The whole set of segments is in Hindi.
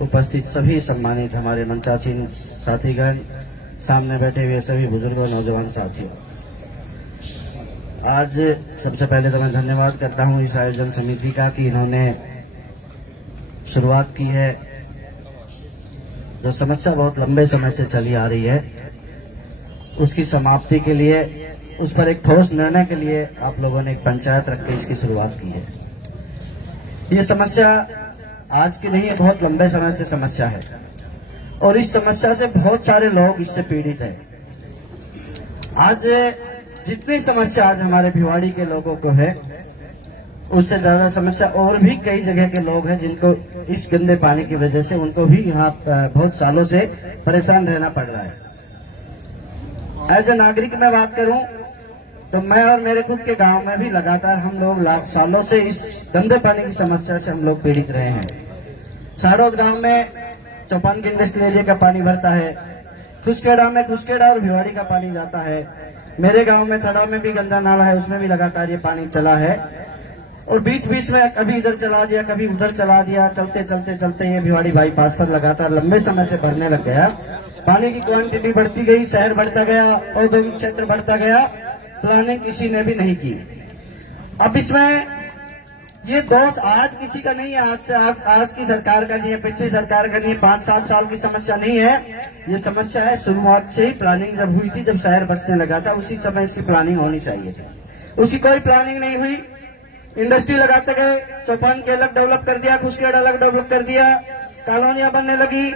उपस्थित सभी सम्मानित हमारे मंचासीन साथीगण, सामने बैठे हुए सभी बुजुर्गों नौजवान साथियों, आज सबसे पहले तो मैं धन्यवाद करता हूं इस आयोजन समिति का कि इन्होंने शुरुआत की है। जो समस्या बहुत लंबे समय से चली आ रही है उसकी समाप्ति के लिए, उस पर एक ठोस निर्णय के लिए आप लोगों ने एक पंचायत रख के इसकी शुरुआत की है। ये समस्या आज की नहीं है, बहुत लंबे समय से समस्या है और इस समस्या से बहुत सारे लोग इससे पीड़ित हैं। आज जितनी समस्या आज हमारे भिवाड़ी के लोगों को है उससे ज्यादा समस्या और भी कई जगह के लोग हैं जिनको इस गंदे पानी की वजह से उनको भी यहाँ बहुत सालों से परेशान रहना पड़ रहा है। एज ए नागरिक मैं बात करूं तो मैं और मेरे खुद के गांव में भी लगातार हम लोग सालों से इस गंदे पानी की समस्या से हम लोग पीड़ित रहे हैं। साड़ोद गांव में चौपान के इंडस्ट्रियल एरिया का पानी भरता है, खुसखेड़ा में खुसखेड़ा और भिवाड़ी का पानी जाता है। मेरे गांव में थड़ा में भी गंदा नाला है, उसमें भी लगातार ये पानी चला है और बीच बीच में कभी इधर चला दिया कभी उधर चला दिया। चलते चलते चलते ये भिवाड़ी बाईपास पर लगातार लंबे समय से भरने लग गया। पानी की क्वांटिटी बढ़ती गई, शहर बढ़ता गया, औद्योगिक क्षेत्र बढ़ता गया, प्लानिंग किसी ने भी नहीं की। अब इसमें ये दोष आज किसी का नहीं है, आज की सरकार का नहीं है, पिछली सरकार का नहीं है, 5-7 साल की समस्या नहीं है। ये समस्या है शुरुआत से ही। प्लानिंग जब हुई थी, जब शहर बसने लगा था, उसी समय इसकी प्लानिंग होनी चाहिए थी। उसकी कोई प्लानिंग नहीं हुई। इंडस्ट्री लगाते गए, चौपान के अलग डेवलप कर दिया, खुसखेड़ा अलग डेवलप कर दिया, कॉलोनियां बनने लगी,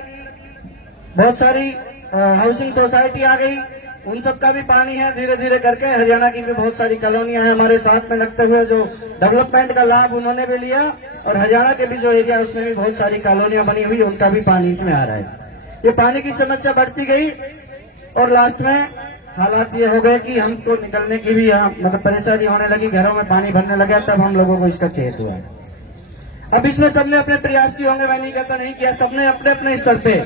बहुत सारी हाउसिंग सोसाइटी आ गई, उन सब का भी पानी है। धीरे धीरे करके हरियाणा की भी बहुत सारी कॉलोनियां हैं हमारे साथ में लगते हुए, जो डेवलपमेंट का लाभ उन्होंने भी लिया और हरियाणा के भी जो एरिया उसमें भी बहुत सारी कॉलोनियां बनी हुई, उनका भी पानी इसमें आ रहा है। ये पानी की समस्या बढ़ती गई और लास्ट में हालात ये हो गए कि हमको निकलने की भी मतलब परेशानी होने लगी, घरों में पानी भरने लगा, तब हम लोगों को इसका चेत हुआ। अब इसमें सबने अपने प्रयास किए होंगे, मैं नहीं कहता नहीं किया, सबने अपने अपने स्तर पे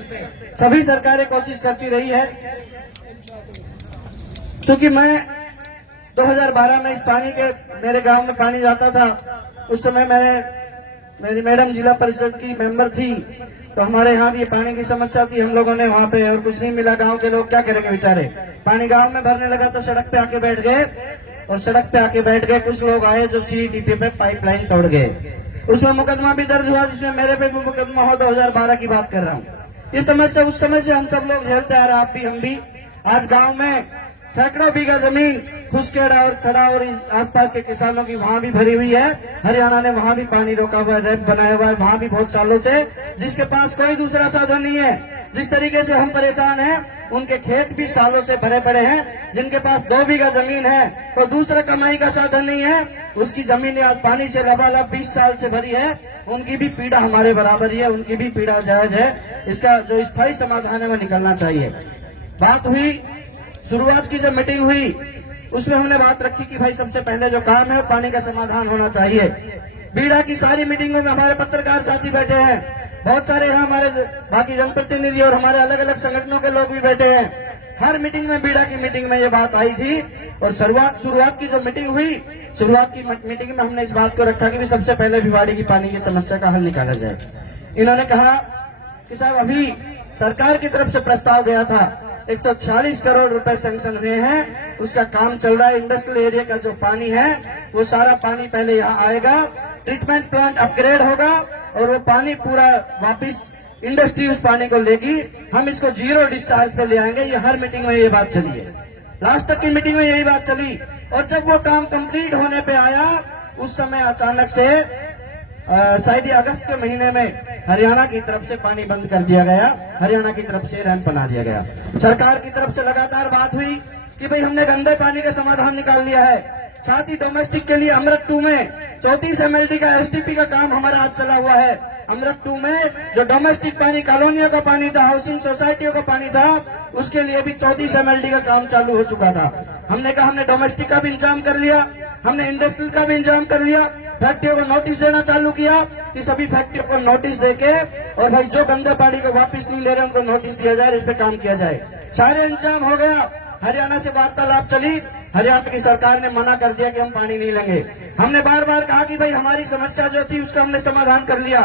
सभी सरकारें कोशिश करती रही है। क्योंकि मैं 2012 में इस पानी के मेरे गांव में पानी जाता था, उस समय मेरी मैडम जिला परिषद की मेंबर थी, तो हमारे यहाँ भी पानी की समस्या थी। हम लोगों ने वहाँ पे और कुछ नहीं मिला, गांव के लोग क्या करेंगे बेचारे। पानी गांव में भरने लगा तो सड़क पे आके बैठ गए और सड़क पे आके बैठ गए कुछ लोग आए जो CDP पे पाइपलाइन तोड़ गए। उसमें मुकदमा भी दर्ज हुआ, जिसमें मेरे पे भी मुकदमा हो। 2012 की बात कर रहा हूँ। ये समस्या उस समय से हम सब लोग झेलते आ रहे, आप भी हम भी। आज गाँव में सैकड़ों बीघा जमीन खुसखेड़ा और थड़ा और आसपास के किसानों की वहां भी भरी हुई है। हरियाणा ने वहां भी पानी रोका हुआ है, रैंप बनाया हुआ है वहां भी बहुत सालों से, जिसके पास कोई दूसरा साधन नहीं है। जिस तरीके से हम परेशान हैं, उनके खेत भी सालों से भरे पड़े हैं। जिनके पास 2 बीघा जमीन है, कोई दूसरा कमाई का साधन नहीं है, उसकी जमीन आज पानी से लबालब 20 साल से भरी है। उनकी भी पीड़ा हमारे बराबर ही है, उनकी भी पीड़ा जायज है। इसका जो स्थायी समाधान है वो निकलना चाहिए। बात हुई, शुरुआत की जब मीटिंग हुई उसमें हमने बात रखी कि भाई सबसे पहले जो काम है पानी का समाधान होना चाहिए। बीड़ा की सारी मीटिंगों में हमारे पत्रकार साथी बैठे हैं, बहुत सारे यहाँ हमारे बाकी जनप्रतिनिधि और हमारे अलग अलग संगठनों के लोग भी बैठे हैं। हर मीटिंग में, बीड़ा की मीटिंग में ये बात आई थी और शुरुआत की जो मीटिंग हुई, शुरुआत की मीटिंग में हमने इस बात को रखा कि सबसे पहले भिवाड़ी की पानी की समस्या का हल निकाला जाए। इन्होंने कहा कि साहब अभी सरकार की तरफ से प्रस्ताव गया था, 146 करोड़ रुपए सैंक्शन हुए हैं, उसका काम चल रहा है। इंडस्ट्रियल एरिया का जो पानी है वो सारा पानी पहले यहाँ आएगा, ट्रीटमेंट प्लांट अपग्रेड होगा और वो पानी पूरा वापस इंडस्ट्री उस पानी को लेगी, हम इसको 0 डिस्चार्ज पे ले आएंगे। ये हर मीटिंग में ये बात चली है, लास्ट तक की मीटिंग में यही बात चली। और जब वो काम कंप्लीट होने पे आया, उस समय अचानक से शायद अगस्त के महीने में हरियाणा की तरफ से पानी बंद कर दिया गया, हरियाणा की तरफ से रैंप बना दिया गया। सरकार की तरफ से लगातार बात हुई कि भाई हमने गंदे पानी का समाधान निकाल लिया है। साथ ही डोमेस्टिक के लिए अमृत 2 में 34 MLD का STP का काम हमारा आज चला हुआ है। अमृत 2 में जो डोमेस्टिक पानी कॉलोनियों का पानी था, हाउसिंग सोसाइटियों का पानी था, उसके लिए भी 34 MLD का काम चालू हो चुका था। हमने कहा हमने डोमेस्टिक का भी इंतजाम कर लिया, हमने इंडस्ट्रियल का भी इंतजाम कर लिया। फैक्ट्रियों को नोटिस देना चालू किया कि सभी फैक्ट्रियों को नोटिस देके और भाई जो गंदे पानी को वापस नहीं ले रहे उनको नोटिस दिया जाए, इस पे काम किया जाए। सारे इंतजाम हो गया। हरियाणा से वार्तालाप चली, हरियाणा की सरकार ने मना कर दिया कि हम पानी नहीं लेंगे। हमने बार बार कहा कि भाई हमारी समस्या जो थी उसका हमने समाधान कर लिया,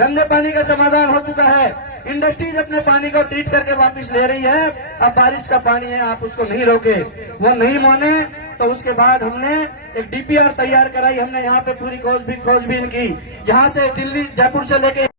गंदे पानी का समाधान हो चुका है, इंडस्ट्रीज अपने पानी को ट्रीट करके वापस ले रही है, अब बारिश का पानी है आप उसको नहीं रोके। वो नहीं माने तो उसके बाद हमने एक डीपीआर तैयार कराई, हमने यहाँ पे पूरी खोजबीन की, यहाँ से दिल्ली जयपुर से लेके